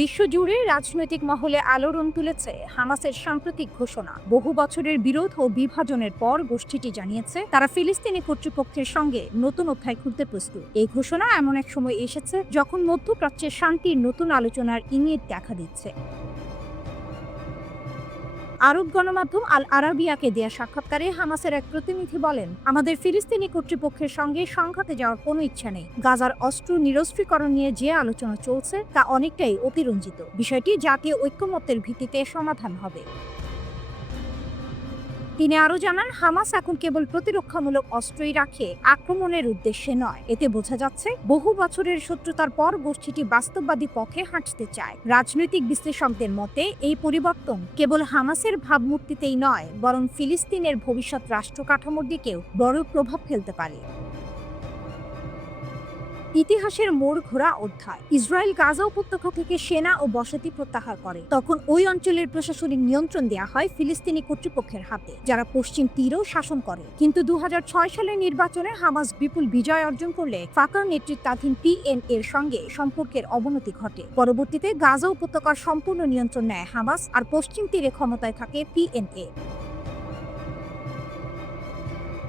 বিশ্বজুড়ে রাজনৈতিক মহলে আলোড়ন তুলেছে হামাসের সাম্প্রতিক ঘোষণা। বহু বছরের বিরোধ ও বিভাজনের পর গোষ্ঠীটি জানিয়েছে তারা ফিলিস্তিনি কর্তৃপক্ষের সঙ্গে নতুন অধ্যায় খুলতে প্রস্তুত। এই ঘোষণা এমন এক সময় এসেছে যখন মধ্যপ্রাচ্যে শান্তির নতুন আলোচনার ইঙ্গিত দেখা দিচ্ছে। আরব গণমাধ্যম আল আরাবিয়াকে দেয়া সাক্ষাৎকারে হামাসের এক প্রতিনিধি বলেন, আমাদের ফিলিস্তিনি কর্তৃপক্ষের সঙ্গে সংঘাতে যাওয়ার কোনো ইচ্ছা নেই। গাজার অস্ত্র নিরস্ত্রীকরণ নিয়ে যে আলোচনা চলছে তা অনেকটাই অতিরঞ্জিত। বিষয়টি জাতীয় ঐক্যমত্যের ভিত্তিতে সমাধান হবে। তিনি আরও জানান, হামাস এখন কেবল প্রতিরক্ষামূলক অস্ত্রই রাখে, আক্রমণের উদ্দেশ্যে নয়। এতে বোঝা যাচ্ছে বহু বছরের শত্রুতার পর গোষ্ঠীটি বাস্তববাদী পথে হাঁটতে চায়। রাজনৈতিক বিশ্লেষকদের মতে এই পরিবর্তন কেবল হামাসের ভাবমূর্তিতেই নয়, বরং ফিলিস্তিনের ভবিষ্যৎ রাষ্ট্র কাঠামোর দিকেও বড় প্রভাব ফেলতে পারে। ইতিহাসের মোড় ঘোরা অধ্যায়। ইসরায়েল গাজা উপত্যকা থেকে সেনা ও বসতি প্রত্যাহার করে। তখন ওই অঞ্চলের প্রশাসনিক নিয়ন্ত্রণ দেওয়া হয় ফিলিস্তিনি কর্তৃপক্ষের হাতে, যারা পশ্চিম তীরেও শাসন করে। কিন্তু 2006 সালের নির্বাচনে হামাস বিপুল বিজয় অর্জন করলে ফাতাহ নেতৃত্বাধীন PNA-র সঙ্গে সম্পর্কের অবনতি ঘটে। পরবর্তীতে গাজা উপত্যকার সম্পূর্ণ নিয়ন্ত্রণ নেয় হামাস, আর পশ্চিম তীরে ক্ষমতায় থাকে PNA।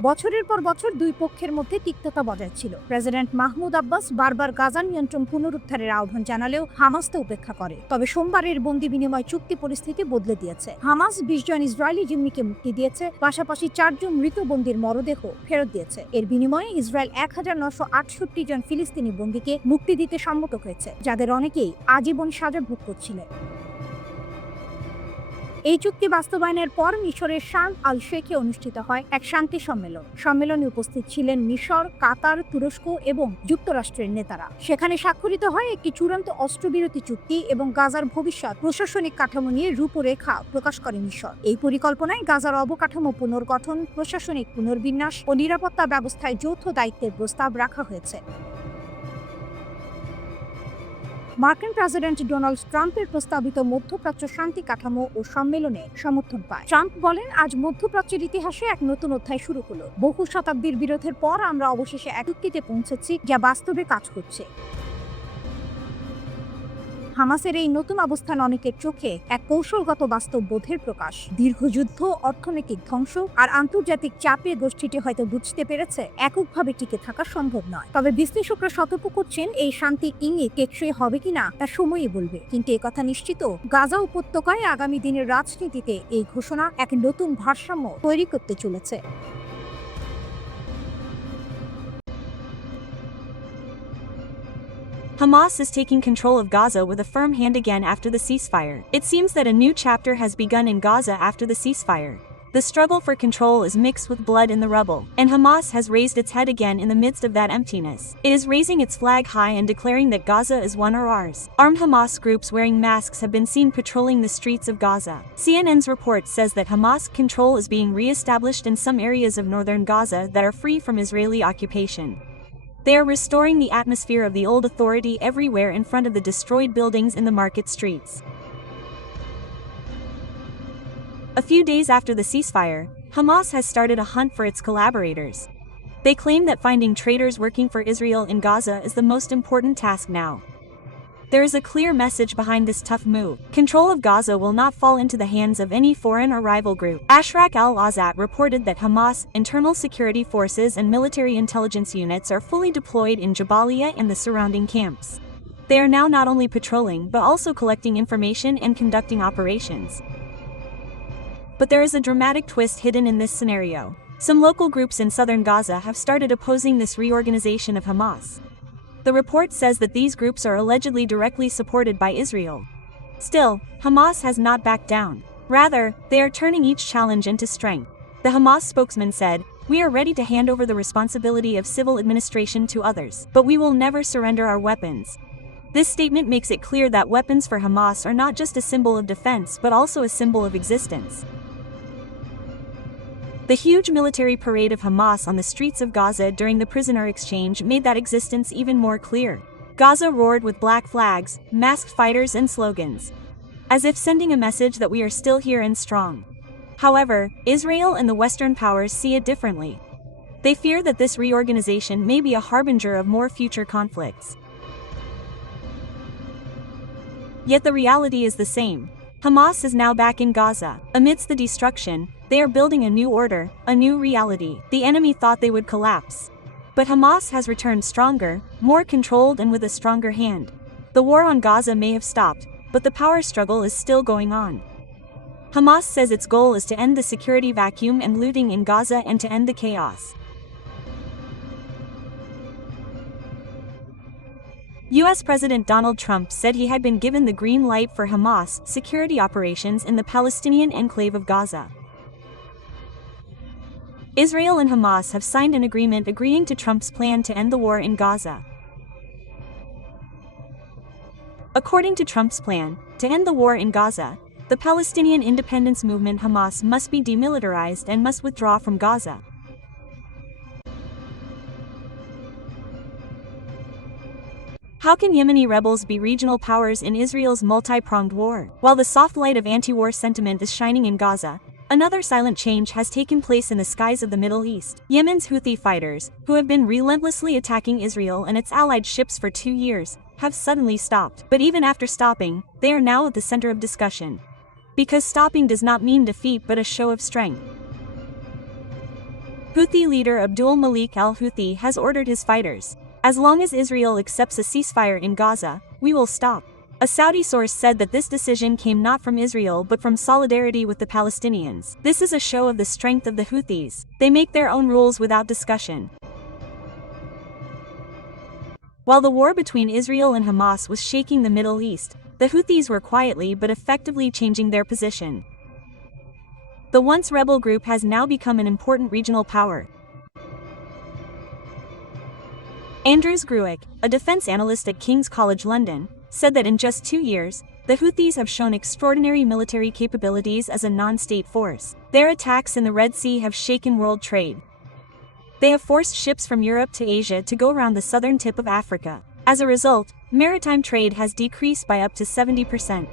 বছরের পর বছর দুই পক্ষের মধ্যে তিক্ততা বজায় ছিল। প্রেসিডেন্ট মাহমুদ আব্বাস বারবার গাজার নিয়ন্ত্রণ পুনরুদ্ধারের আহ্বান জানালেও হামাস তা উপেক্ষা করে। তবে সোমবারের বন্দি বিনিময় চুক্তি পরিস্থিতি বদলে দিয়েছে। হামাস 20 জন ইসরায়েলি জিম্মিকে মুক্তি দিয়েছে, পাশাপাশি 4 জন মৃত বন্দির মরদেহ ফেরত দিয়েছে। এর বিনিময়ে ইসরায়েল 1968 জন ফিলিস্তিনি বন্দীকে মুক্তি দিতে সম্মত হয়েছে, যাদের অনেকেই আজীবন সাজা ভোগ করছিলেন। এই চুক্তি বাস্তবায়নের পর মিশরের শার্ম আল শেখে অনুষ্ঠিত হয় এক শান্তি সম্মেলন। সম্মেলনে উপস্থিত ছিলেন মিশর, কাতার, তুরস্ক এবং যুক্তরাষ্ট্রের নেতারা। সেখানে স্বাক্ষরিত হয় একটি চূড়ান্ত অস্ত্রবিরতি চুক্তি এবং গাজার ভবিষ্যৎ প্রশাসনিক কাঠামো নিয়ে রূপরেখা প্রকাশ করে মিশর। এই পরিকল্পনায় গাজার অবকাঠামো পুনর্গঠন, প্রশাসনিক পুনর্বিন্যাস ও নিরাপত্তা ব্যবস্থায় যৌথ দায়িত্বের প্রস্তাব রাখা হয়েছে। মার্কিন প্রেসিডেন্ট ডোনাল্ড ট্রাম্পের প্রস্তাবিত মধ্যপ্রাচ্য শান্তি কাঠামো ও সম্মেলনে সমর্থন পায়। ট্রাম্প বলেন, আজ মধ্যপ্রাচ্যের ইতিহাসে এক নতুন অধ্যায় শুরু হলো। বহু শতাব্দীর বিরোধের পর আমরা অবশেষে এক চুক্তিতে পৌঁছেছি যা বাস্তবে কাজ করছে। হামাসের এই নতুন অবস্থান অনেকের চোখে এক কৌশলগত বাস্তব বোধের প্রকাশ। দীর্ঘ যুদ্ধ, অর্থনৈতিক ধ্বংস আর আন্তর্জাতিক চাপে গোষ্ঠীটি হয়তো বুঝতে পেরেছে এককভাবে টিকে থাকা সম্ভব নয়। তবে বিশ্লেষকরা সতর্ক করছেন, এই শান্তির ইঙ্গিত টেকসই হবে কিনা তা সময়ই বলবে। কিন্তু একথা নিশ্চিত, গাজা উপত্যকায় আগামী দিনের রাজনীতিতে এই ঘোষণা এক নতুন ভারসাম্য তৈরি করতে চলেছে। Hamas is taking control of Gaza with a firm hand again after the ceasefire. It seems that a new chapter has begun in Gaza after the ceasefire. The struggle for control is mixed with blood in the rubble, and Hamas has raised its head again in the midst of that emptiness. It is raising its flag high and declaring that Gaza is one or ours. Armed Hamas groups wearing masks have been seen patrolling the streets of Gaza. CNN's report says that Hamas control is being re-established in some areas of northern Gaza that are free from Israeli occupation. They are restoring the atmosphere of the old authority everywhere in front of the destroyed buildings in the market streets. A few days after the ceasefire, Hamas has started a hunt for its collaborators. They claim that finding traitors working for Israel in Gaza is the most important task now. There is a clear message behind this tough move. Control of Gaza will not fall into the hands of any foreign or rival group. Ashraq al-Azat reported that Hamas, internal security forces and military intelligence units are fully deployed in Jabalia and the surrounding camps. They are now not only patrolling but also collecting information and conducting operations. But there is a dramatic twist hidden in this scenario. Some local groups in southern Gaza have started opposing this reorganization of Hamas. The report says that these groups are allegedly directly supported by Israel. Still, Hamas has not backed down. Rather, they are turning each challenge into strength. The Hamas spokesman said, "We are ready to hand over the responsibility of civil administration to others, but we will never surrender our weapons." This statement makes it clear that weapons for Hamas are not just a symbol of defense but also a symbol of existence. The huge military parade of Hamas on the streets of Gaza during the prisoner exchange made that existence even more clear. Gaza roared with black flags, masked fighters and slogans, as if sending a message that we are still here and strong. However, Israel and the Western powers see it differently. They fear that this reorganization may be a harbinger of more future conflicts. Yet the reality is the same. Hamas is now back in Gaza. Amidst the destruction, they are building a new order, a new reality. The enemy thought they would collapse. But Hamas has returned stronger, more controlled, and with a stronger hand. The war on Gaza may have stopped, but the power struggle is still going on. Hamas says its goal is to end the security vacuum and looting in Gaza and to end the chaos. US President Donald Trump said he had been given the green light for Hamas security operations in the Palestinian enclave of Gaza. Israel and Hamas have signed an agreement agreeing to Trump's plan to end the war in Gaza. According to Trump's plan, to end the war in Gaza, the Palestinian independence movement Hamas must be demilitarized and must withdraw from Gaza. How can Yemeni rebels be regional powers in Israel's multi-pronged war? While the soft light of anti-war sentiment is shining in Gaza, another silent change has taken place in the skies of the Middle East. Yemen's Houthi fighters, who have been relentlessly attacking Israel and its allied ships for 2 years, have suddenly stopped. But even after stopping, they are now at the center of discussion. Because stopping does not mean defeat but a show of strength. Houthi leader Abdul Malik al-Houthi has ordered his fighters, "As long as Israel accepts a ceasefire in Gaza, we will stop." A Saudi source said that this decision came not from Israel but from solidarity with the Palestinians. This is a show of the strength of the Houthis. They make their own rules without discussion. While the war between Israel and Hamas was shaking the Middle East, the Houthis were quietly but effectively changing their position. The once rebel group has now become an important regional power. Andrews Gruick, a defense analyst at King's College London, said that in just 2 years, the Houthis have shown extraordinary military capabilities as a non-state force. Their attacks in the Red Sea have shaken world trade. They have forced ships from Europe to Asia to go around the southern tip of Africa. As a result, maritime trade has decreased by up to 70%.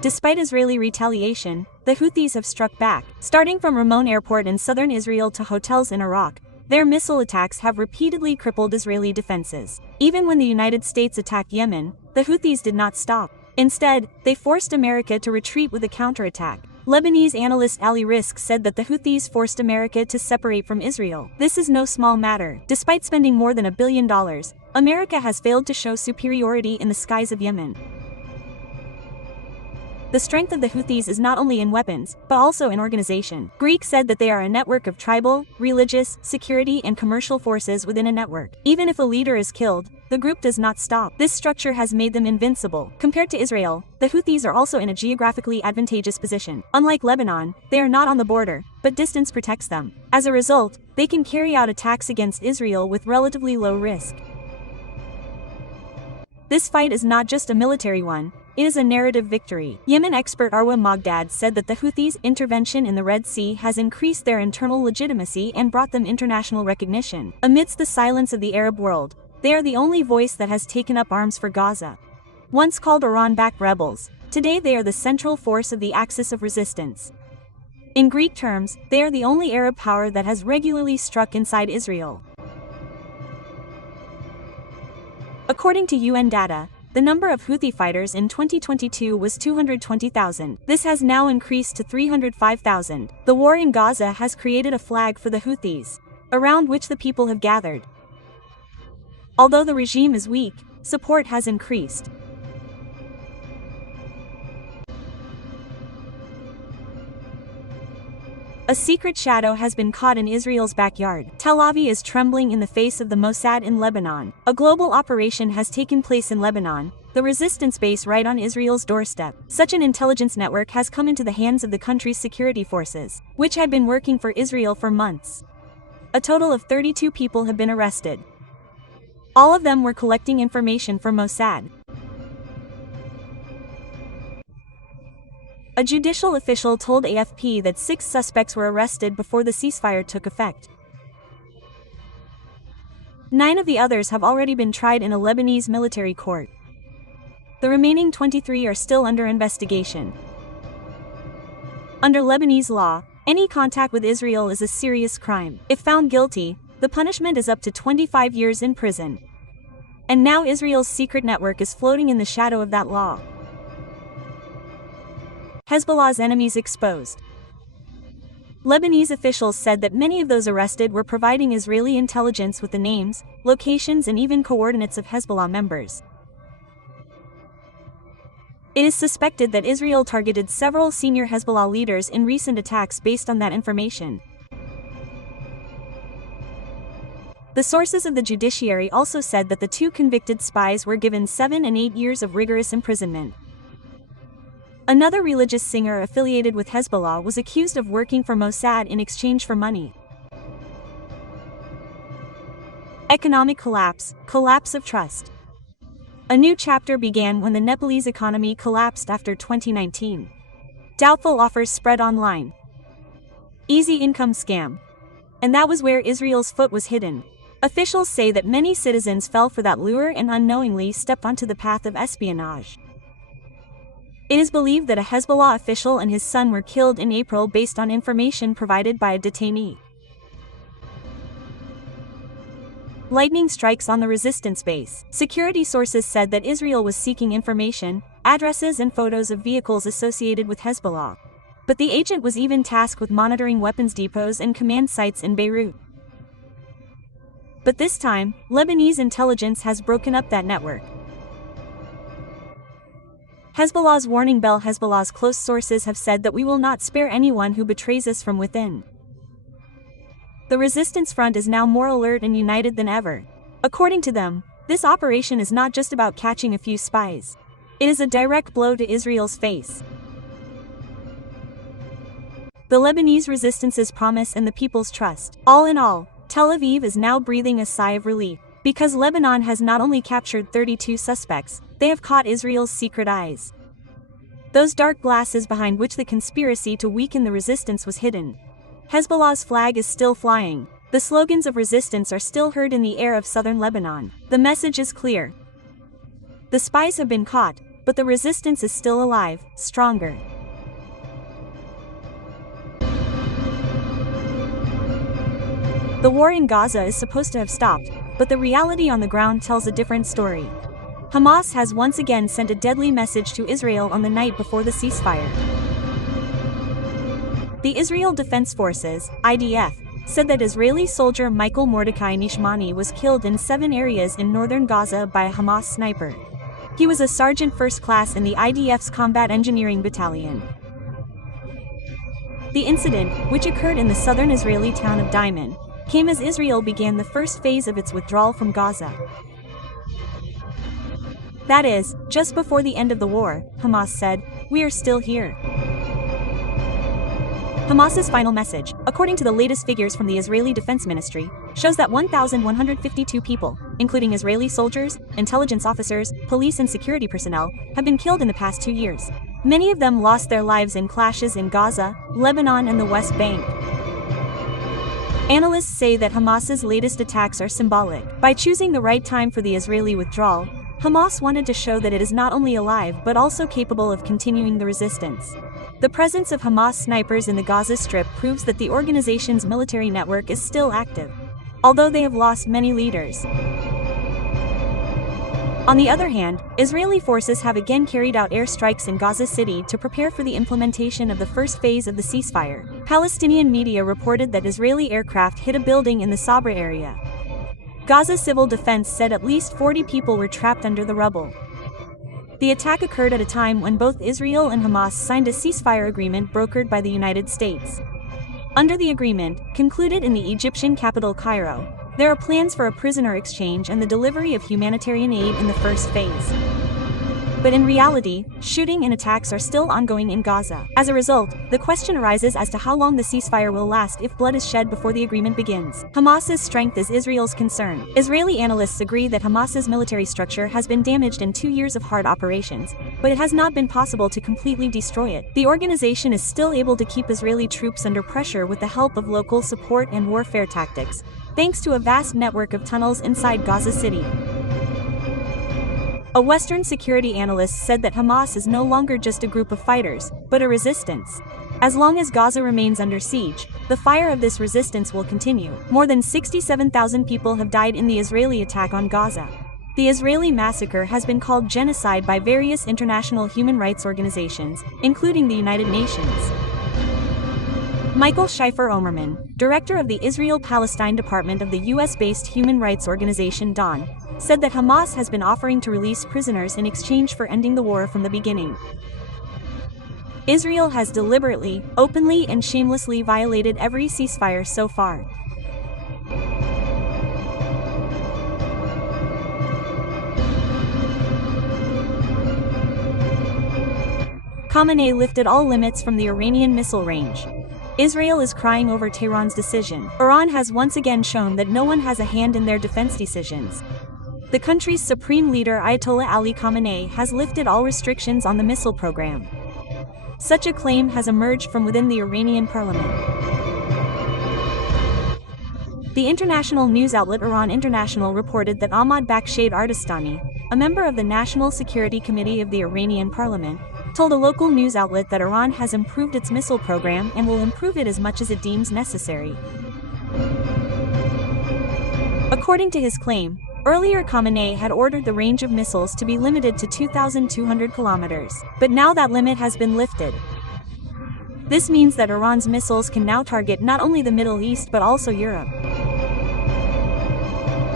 Despite Israeli retaliation, the Houthis have struck back. Starting from Ramon Airport in southern Israel to hotels in Iraq, their missile attacks have repeatedly crippled Israeli defenses. Even when the United States attacked Yemen, the Houthis did not stop. Instead, they forced America to retreat with a counterattack. Lebanese analyst Ali Risk said that the Houthis forced America to separate from Israel. This is no small matter. Despite spending more than $1 billion, America has failed to show superiority in the skies of Yemen. The strength of the Houthis is not only in weapons, but also in organization. Greek said that they are a network of tribal, religious, security and commercial forces within a network. Even if a leader is killed, the group does not stop. This structure has made them invincible. Compared to Israel, the Houthis are also in a geographically advantageous position. Unlike Lebanon, they are not on the border, but distance protects them. As a result, they can carry out attacks against Israel with relatively low risk. This fight is not just a military one. It is a narrative victory. Yemen expert Arwa Mogdad said that the Houthis' intervention in the Red Sea has increased their internal legitimacy and brought them international recognition. Amidst the silence of the Arab world, they are the only voice that has taken up arms for Gaza. Once called Iran-backed rebels, today they are the central force of the axis of resistance. In Greek terms, they are the only Arab power that has regularly struck inside Israel. According to UN data, the number of Houthi fighters in 2022 was 220,000. This has now increased to 305,000. The war in Gaza has created a flag for the Houthis, around which the people have gathered. Although the regime is weak, support has increased. A secret shadow has been caught in Israel's backyard. Tel Aviv is trembling in the face of the Mossad in Lebanon. A global operation has taken place in Lebanon, the resistance base right on Israel's doorstep. Such an intelligence network has come into the hands of the country's security forces, which had been working for Israel for months. A total of 32 people have been arrested. All of them were collecting information for Mossad. A judicial official told AFP that 6 suspects were arrested before the ceasefire took effect. 9 of the others have already been tried in a Lebanese military court. The remaining 23 are still under investigation. Under Lebanese law, any contact with Israel is a serious crime. If found guilty, the punishment is up to 25 years in prison. And now Israel's secret network is floating in the shadow of that law. Hezbollah's enemies exposed. Lebanese officials said that many of those arrested were providing Israeli intelligence with the names, locations, and even coordinates of Hezbollah members. It is suspected that Israel targeted several senior Hezbollah leaders in recent attacks based on that information. The sources of the judiciary also said that the two convicted spies were given 7 and 8 years of rigorous imprisonment. Another religious singer affiliated with Hezbollah was accused of working for Mossad in exchange for money. Economic collapse of trust. A new chapter began when the Nepalese economy collapsed after 2019. Doubtful offers spread online. Easy income scam. And that was where Israel's foot was hidden. Officials say that many citizens fell for that lure and unknowingly stepped onto the path of espionage. It is believed that a Hezbollah official and his son were killed in April based on information provided by a detainee. Lightning strikes on the resistance base. Security sources said that Israel was seeking information, addresses, and photos of vehicles associated with Hezbollah. But the agent was even tasked with monitoring weapons depots and command sites in Beirut. But this time, Lebanese intelligence has broken up that network. Hezbollah's warning bell. Hezbollah's close sources have said that we will not spare anyone who betrays us from within. The resistance front is now more alert and united than ever. According to them, this operation is not just about catching a few spies. It is a direct blow to Israel's face. The Lebanese resistance's promise and the people's trust. All in all, Tel Aviv is now breathing a sigh of relief. Because Lebanon has not only captured 32 suspects, they have caught Israel's secret eyes. Those dark glasses behind which the conspiracy to weaken the resistance was hidden. Hezbollah's flag is still flying. The slogans of resistance are still heard in the air of southern Lebanon. The message is clear. The spies have been caught, but the resistance is still alive, stronger. The war in Gaza is supposed to have stopped, but the reality on the ground tells a different story. Hamas has once again sent a deadly message to Israel on the night before the ceasefire. The Israel Defense Forces, IDF, said that Israeli soldier Michael Mordecai Nishmani was killed in 7 areas in northern Gaza by a Hamas sniper. He was a sergeant first class in the IDF's Combat Engineering Battalion. The incident, which occurred in the southern Israeli town of Diamond, came as Israel began the first phase of its withdrawal from Gaza. That is, just before the end of the war, Hamas said, "We are still here." Hamas's final message, according to the latest figures from the Israeli Defense Ministry, shows that 1,152 people, including Israeli soldiers, intelligence officers, police and security personnel, have been killed in the past 2 years. Many of them lost their lives in clashes in Gaza, Lebanon and the West Bank. Analysts say that Hamas's latest attacks are symbolic. By choosing the right time for the Israeli withdrawal, Hamas wanted to show that it is not only alive but also capable of continuing the resistance. The presence of Hamas snipers in the Gaza Strip proves that the organization's military network is still active, although they have lost many leaders. On the other hand, Israeli forces have again carried out airstrikes in Gaza City to prepare for the implementation of the first phase of the ceasefire. Palestinian media reported that Israeli aircraft hit a building in the Sabra area. Gaza Civil Defense said at least 40 people were trapped under the rubble. The attack occurred at a time when both Israel and Hamas signed a ceasefire agreement brokered by the United States. Under the agreement, concluded in the Egyptian capital Cairo, there are plans for a prisoner exchange and the delivery of humanitarian aid in the first phase. But in reality, shooting and attacks are still ongoing in Gaza. As a result, the question arises as to how long the ceasefire will last if blood is shed before the agreement begins. Hamas's strength is Israel's concern. Israeli analysts agree that Hamas's military structure has been damaged in 2 years of hard operations, but it has not been possible to completely destroy it. The organization is still able to keep Israeli troops under pressure with the help of local support and warfare tactics, thanks to a vast network of tunnels inside Gaza City. A Western security analyst said that Hamas is no longer just a group of fighters, but a resistance. As long as Gaza remains under siege, the fire of this resistance will continue. More than 67,000 people have died in the Israeli attack on Gaza. The Israeli massacre has been called genocide by various international human rights organizations, including the United Nations. Michael Schiffer-Omerman, director of the Israel-Palestine Department of the US-based human rights organization DAWN, said that Hamas has been offering to release prisoners in exchange for ending the war from the beginning. Israel has deliberately, openly, and shamelessly violated every ceasefire so far. Khamenei lifted all limits from the Iranian missile range. Israel is crying over Tehran's decision. Iran has once again shown that no one has a hand in their defense decisions. The country's supreme leader Ayatollah Ali Khamenei has lifted all restrictions on the missile program. Such a claim has emerged from within the Iranian parliament. The international news outlet Iran International reported that Ahmad Bakhshade Ardestani, a member of the National Security Committee of the Iranian parliament, told a local news outlet that Iran has improved its missile program and will improve it as much as it deems necessary. According to his claim, earlier Khamenei had ordered the range of missiles to be limited to 2,200 kilometers, but now that limit has been lifted. This means that Iran's missiles can now target not only the Middle East but also Europe.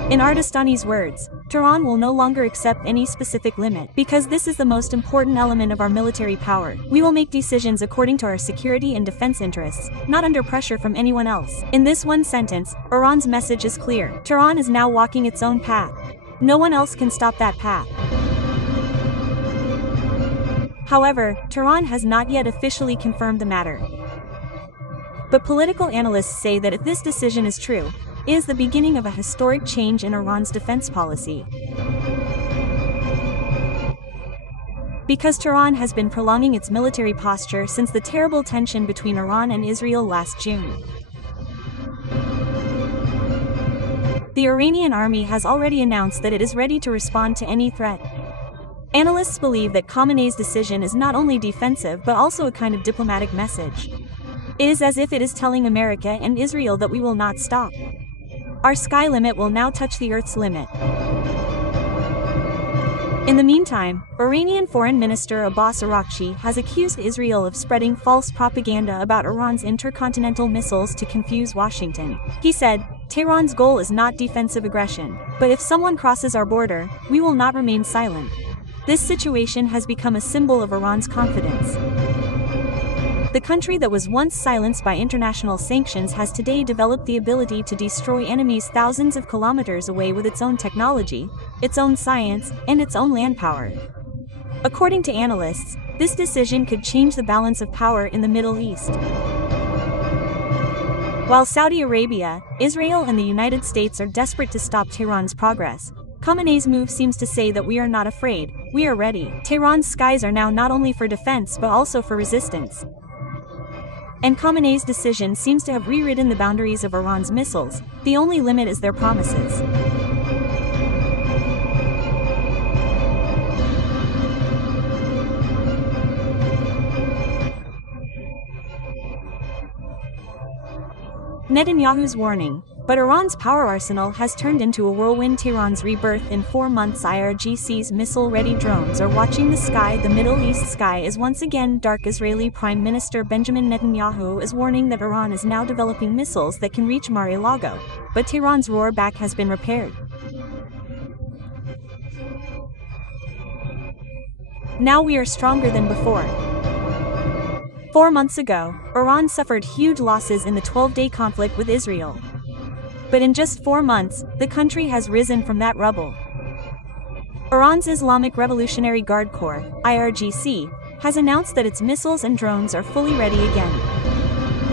In Ardestani's words, Tehran will no longer accept any specific limit, because this is the most important element of our military power. We will make decisions according to our security and defense interests, not under pressure from anyone else. In this one sentence, Iran's message is clear. Tehran is now walking its own path. No one else can stop that path. However, Tehran has not yet officially confirmed the matter. But political analysts say that if this decision is true, it is the beginning of a historic change in Iran's defense policy. Because Tehran has been prolonging its military posture since the terrible tension between Iran and Israel last June. The Iranian army has already announced that it is ready to respond to any threat. Analysts believe that Khamenei's decision is not only defensive but also a kind of diplomatic message. It is as if it is telling America and Israel that we will not stop. Our sky limit will now touch the Earth's limit. In the meantime, Iranian Foreign Minister Abbas Araghchi has accused Israel of spreading false propaganda about Iran's intercontinental missiles to confuse Washington. He said, "Tehran's goal is not defensive aggression, but if someone crosses our border, we will not remain silent." This situation has become a symbol of Iran's confidence. The country that was once silenced by international sanctions has today developed the ability to destroy enemies thousands of kilometers away with its own technology, its own science, and its own land power. According to analysts, this decision could change the balance of power in the Middle East. While Saudi Arabia, Israel, and the United States are desperate to stop Tehran's progress, Khamenei's move seems to say that we are not afraid, we are ready. Tehran's skies are now not only for defense but also for resistance. And Khamenei's decision seems to have rewritten the boundaries of Iran's missiles. The only limit is their promises. Netanyahu's warning. But Iran's power arsenal has turned into a whirlwind. Tehran's rebirth in 4 months. IRGC's missile-ready drones are watching the sky. The Middle East sky is once again dark. Israeli Prime Minister Benjamin Netanyahu is warning that Iran is now developing missiles that can reach Mar-a-Lago, but Tehran's roarback has been repaired. Now we are stronger than before. 4 months ago, Iran suffered huge losses in the 12-day conflict with Israel. But in just 4 months, the country has risen from that rubble. Iran's Islamic Revolutionary Guard Corps, IRGC, has announced that its missiles and drones are fully ready again.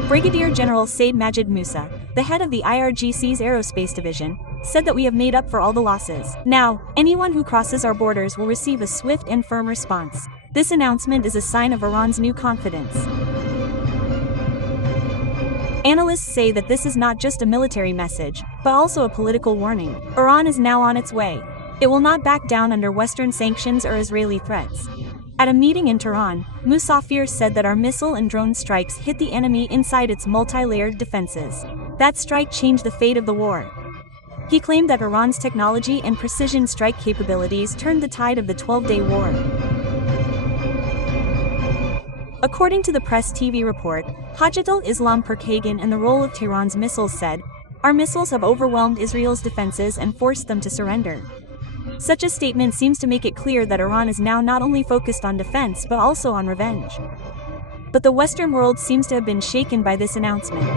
Brigadier General Said Majid Musa, the head of the IRGC's aerospace division, said that we have made up for all the losses. Now, anyone who crosses our borders will receive a swift and firm response. This announcement is a sign of Iran's new confidence. Analysts say that this is not just a military message, but also a political warning. Iran is now on its way. It will not back down under Western sanctions or Israeli threats. At a meeting in Tehran, Musafir said that our missile and drone strikes hit the enemy inside its multi-layered defenses. That strike changed the fate of the war. He claimed that Iran's technology and precision strike capabilities turned the tide of the 12-day war. According to the Press TV report, Hajjatul Islam Perkagan and the role of Tehran's missiles said, "Our missiles have overwhelmed Israel's defenses and forced them to surrender." Such a statement seems to make it clear that Iran is now not only focused on defense but also on revenge. But the Western world seems to have been shaken by this announcement.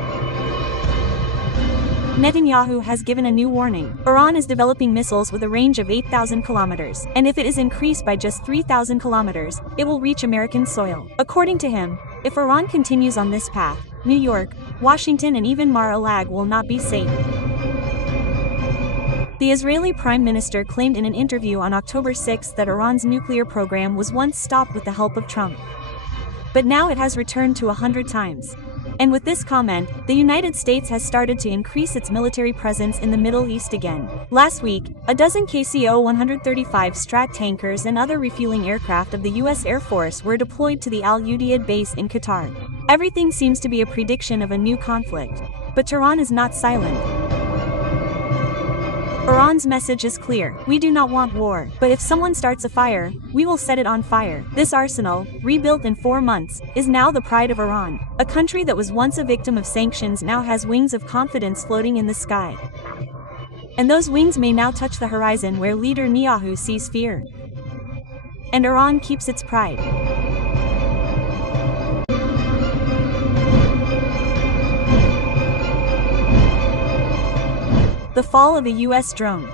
Netanyahu has given a new warning. Iran is developing missiles with a range of 8,000 kilometers, and if it is increased by just 3,000 kilometers, it will reach American soil. According to him, if Iran continues on this path, New York, Washington and even Mar-a-Lago will not be safe. The Israeli Prime Minister claimed in an interview on October 6 that Iran's nuclear program was once stopped with the help of Trump. But now it has returned to 100 times. And with this comment, the United States has started to increase its military presence in the Middle East again. Last week, a dozen KC-135 Strat tankers and other refueling aircraft of the U.S. Air Force were deployed to the Al Udeid base in Qatar. Everything seems to be a prediction of a new conflict. But Tehran is not silent. Iran's message is clear: we do not want war, but if someone starts a fire, we will set it on fire. This arsenal, rebuilt in 4 months, is now the pride of Iran. A country that was once a victim of sanctions now has wings of confidence floating in the sky. And those wings may now touch the horizon where leader Netanyahu sees fear. And Iran keeps its pride. The fall of a US drone.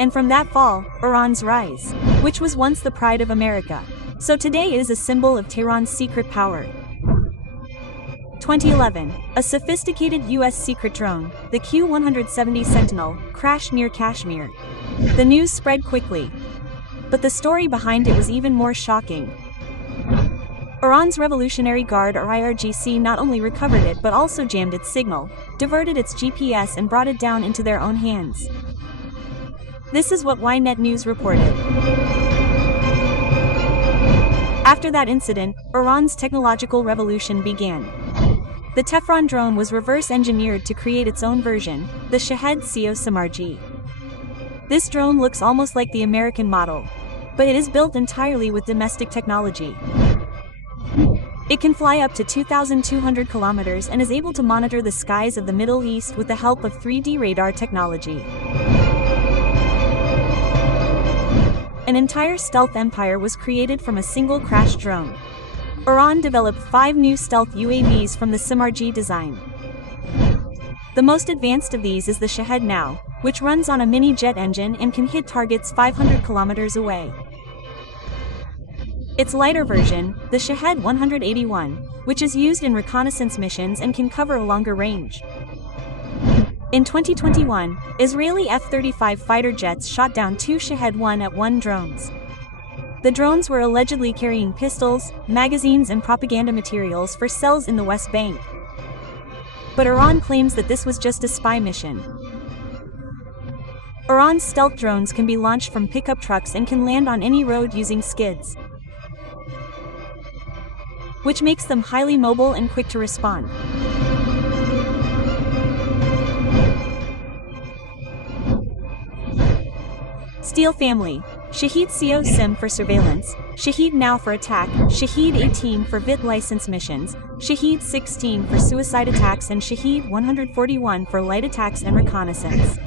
And from that fall, Iran's rise, which was once the pride of America. So today it is a symbol of Tehran's secret power. 2011, a sophisticated US secret drone, the Q-170 Sentinel, crashed near Kashmir. The news spread quickly. But the story behind it was even more shocking. Iran's Revolutionary Guard or IRGC not only recovered it but also jammed its signal, diverted its GPS and brought it down into their own hands. This is what Ynet News reported. After that incident, Iran's technological revolution began. The Tefron drone was reverse-engineered to create its own version, the Shahed CO Samarji. This drone looks almost like the American model, but it is built entirely with domestic technology. It can fly up to 2,200 kilometers and is able to monitor the skies of the Middle East with the help of 3D radar technology. An entire stealth empire was created from a single crashed drone. Iran developed 5 new stealth UAVs from the Samarji design. The most advanced of these is the Shahed now, which runs on a mini jet engine and can hit targets 500 kilometers away. Its lighter version, the Shahed 181, which is used in reconnaissance missions and can cover a longer range. In 2021, Israeli F-35 fighter jets shot down 2 Shahed 1-1 drones. The drones were allegedly carrying pistols, magazines and propaganda materials for cells in the West Bank. But Iran claims that this was just a spy mission. Iran's stealth drones can be launched from pickup trucks and can land on any road using skids, which makes them highly mobile and quick to respond. Steel family: Shahed CO SIM for surveillance, Shahed Now for attack, Shahed 18 for VIT license missions, Shahed 16 for suicide attacks and Shahed 141 for light attacks and reconnaissance.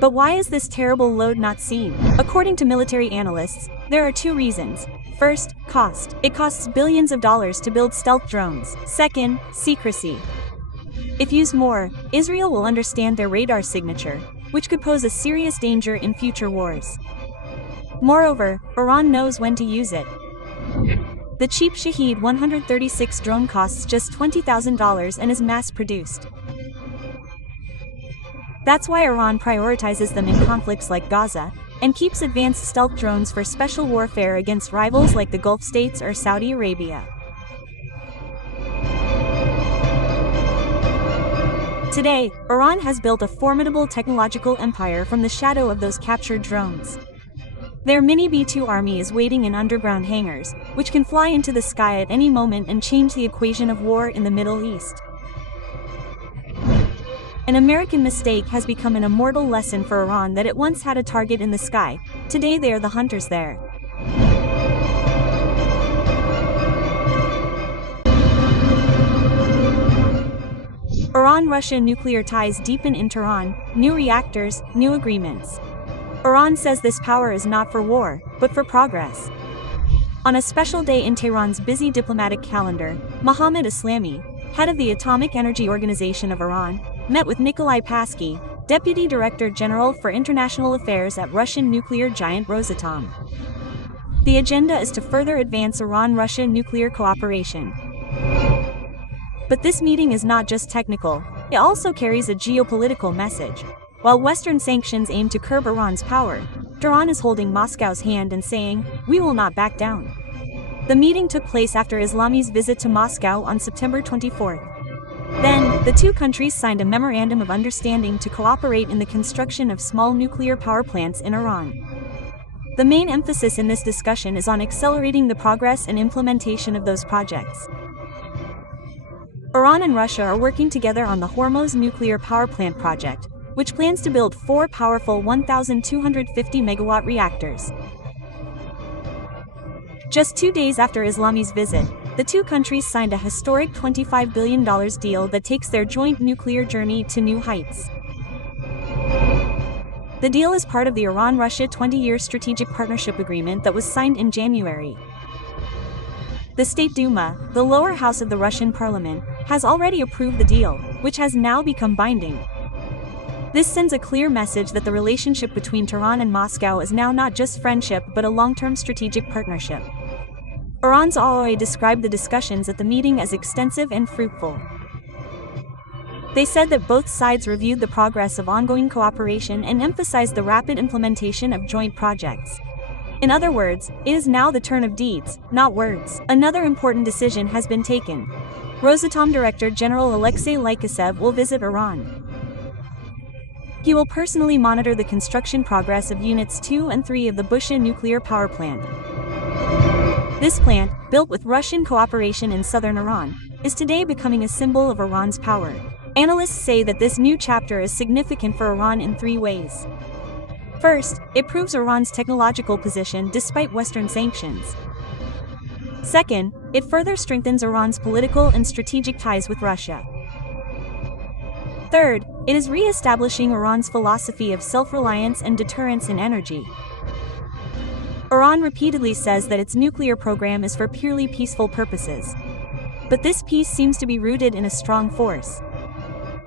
But why is this terrible load not seen? According to military analysts, there are 2 reasons. First, cost. It costs billions of dollars to build stealth drones. Second, secrecy. If used more, Israel will understand their radar signature, which could pose a serious danger in future wars. Moreover, Iran knows when to use it. The cheap Shahed 136 drone costs just $20,000 and is mass-produced. That's why Iran prioritizes them in conflicts like Gaza, and keeps advanced stealth drones for special warfare against rivals like the Gulf states or Saudi Arabia. Today, Iran has built a formidable technological empire from the shadow of those captured drones. Their mini B-2 army is waiting in underground hangars, which can fly into the sky at any moment and change the equation of war in the Middle East. An American mistake has become an immortal lesson for Iran that it once had a target in the sky. Today they are the hunters there. Iran-Russia nuclear ties deepen in Tehran, new reactors, new agreements. Iran says this power is not for war, but for progress. On a special day in Tehran's busy diplomatic calendar, Mohammad Eslami, head of the Atomic Energy Organization of Iran, met with Nikolai Pasky, Deputy Director General for International Affairs at Russian nuclear giant Rosatom. The agenda is to further advance Iran-Russia nuclear cooperation. But this meeting is not just technical, it also carries a geopolitical message. While Western sanctions aim to curb Iran's power, Tehran is holding Moscow's hand and saying, "We will not back down." The meeting took place after Eslami's visit to Moscow on September 24. Then, the two countries signed a memorandum of understanding to cooperate in the construction of small nuclear power plants in Iran. The main emphasis in this discussion is on accelerating the progress and implementation of those projects. Iran and Russia are working together on the Hormuz nuclear power plant project, which plans to build 4 powerful 1,250 megawatt reactors. Just 2 days after Eslami's visit, the two countries signed a historic $25 billion deal that takes their joint nuclear journey to new heights. The deal is part of the Iran-Russia 20-year strategic partnership agreement that was signed in January. The State Duma, the lower house of the Russian parliament, has already approved the deal, which has now become binding. This sends a clear message that the relationship between Tehran and Moscow is now not just friendship but a long-term strategic partnership. Iran's OA described the discussions at the meeting as extensive and fruitful. They said that both sides reviewed the progress of ongoing cooperation and emphasized the rapid implementation of joint projects. In other words, it is now the turn of deeds, not words. Another important decision has been taken. Rosatom Director General Alexei Lykasev will visit Iran. He will personally monitor the construction progress of Units 2 and 3 of the Bushehr nuclear power plant. This plant, built with Russian cooperation in southern Iran, is today becoming a symbol of Iran's power. Analysts say that this new chapter is significant for Iran in 3 ways. First, it proves Iran's technological position despite Western sanctions. Second, it further strengthens Iran's political and strategic ties with Russia. Third, it is re-establishing Iran's philosophy of self-reliance and deterrence in energy. Iran repeatedly says that its nuclear program is for purely peaceful purposes. But this peace seems to be rooted in a strong force,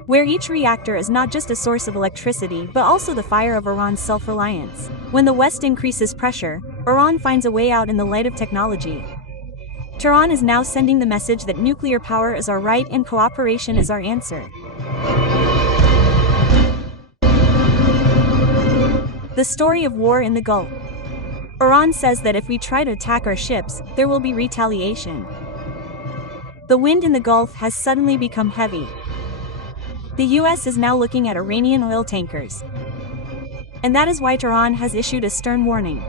where each reactor is not just a source of electricity but also the fire of Iran's self-reliance. When the West increases pressure, Iran finds a way out in the light of technology. Tehran is now sending the message that nuclear power is our right and cooperation is our answer. The story of war in the Gulf. Iran says that if we try to attack our ships, there will be retaliation. The wind in the Gulf has suddenly become heavy. The US is now looking at Iranian oil tankers. And that is why Tehran has issued a stern warning.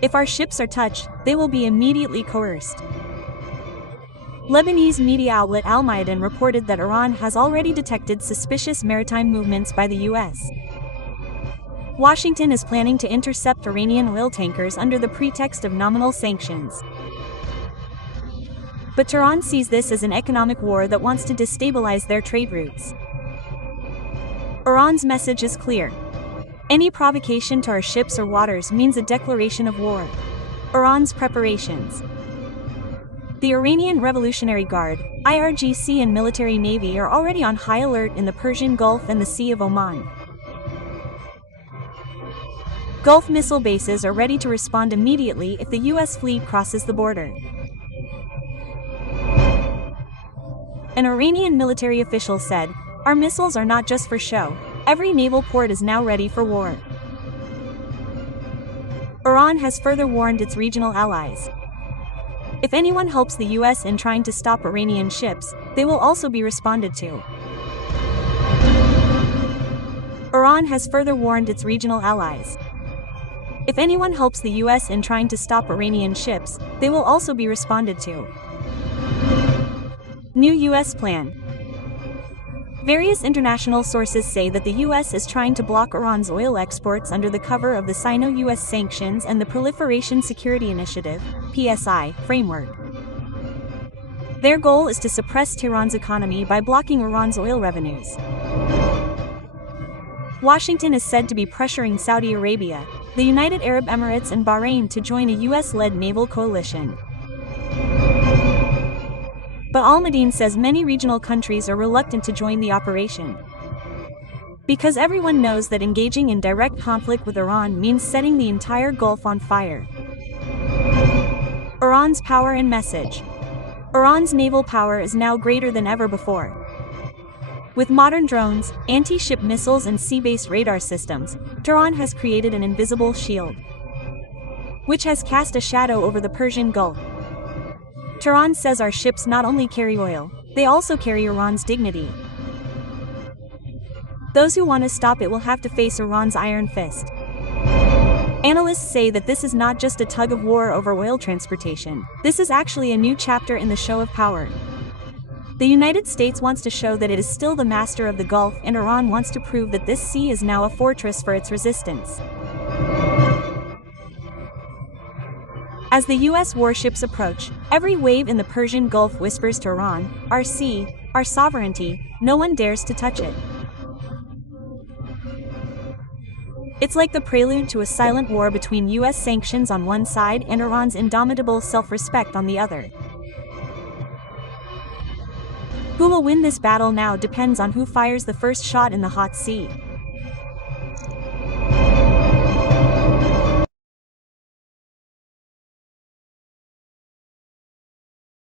If our ships are touched, they will be immediately coerced. Lebanese media outlet Al Mayadin reported that Iran has already detected suspicious maritime movements by the US. Washington is planning to intercept Iranian oil tankers under the pretext of nominal sanctions. But Tehran sees this as an economic war that wants to destabilize their trade routes. Iran's message is clear. Any provocation to our ships or waters means a declaration of war. Iran's preparations. The Iranian Revolutionary Guard, IRGC and military navy are already on high alert in the Persian Gulf and the Sea of Oman. Gulf missile bases are ready to respond immediately if the US fleet crosses the border. An Iranian military official said, "Our missiles are not just for show. Every naval port is now ready for war." Iran has further warned its regional allies. If anyone helps the US in trying to stop Iranian ships, they will also be responded to. Iran has further warned its regional allies. If anyone helps the US in trying to stop Iranian ships, they will also be responded to. New US plan. Various international sources say that the US is trying to block Iran's oil exports under the cover of the Sino-US sanctions and the Proliferation Security Initiative (PSI) framework. Their goal is to suppress Tehran's economy by blocking Iran's oil revenues. Washington is said to be pressuring Saudi Arabia, the United Arab Emirates and Bahrain to join a US-led naval coalition. But Al-Madeen says many regional countries are reluctant to join the operation, because everyone knows that engaging in direct conflict with Iran means setting the entire Gulf on fire. Iran's power and message. Iran's naval power is now greater than ever before. With modern drones, anti-ship missiles and sea-based radar systems, Tehran has created an invisible shield, which has cast a shadow over the Persian Gulf. Tehran says our ships not only carry oil, they also carry Iran's dignity. Those who want to stop it will have to face Iran's iron fist. Analysts say that this is not just a tug of war over oil transportation. This is actually a new chapter in the show of power. The United States wants to show that it is still the master of the Gulf, and Iran wants to prove that this sea is now a fortress for its resistance. As the US warships approach, every wave in the Persian Gulf whispers to Iran, "Our sea, our sovereignty, no one dares to touch it." It's like the prelude to a silent war between US sanctions on one side and Iran's indomitable self-respect on the other. Who will win this battle now depends on who fires the first shot in the hot sea.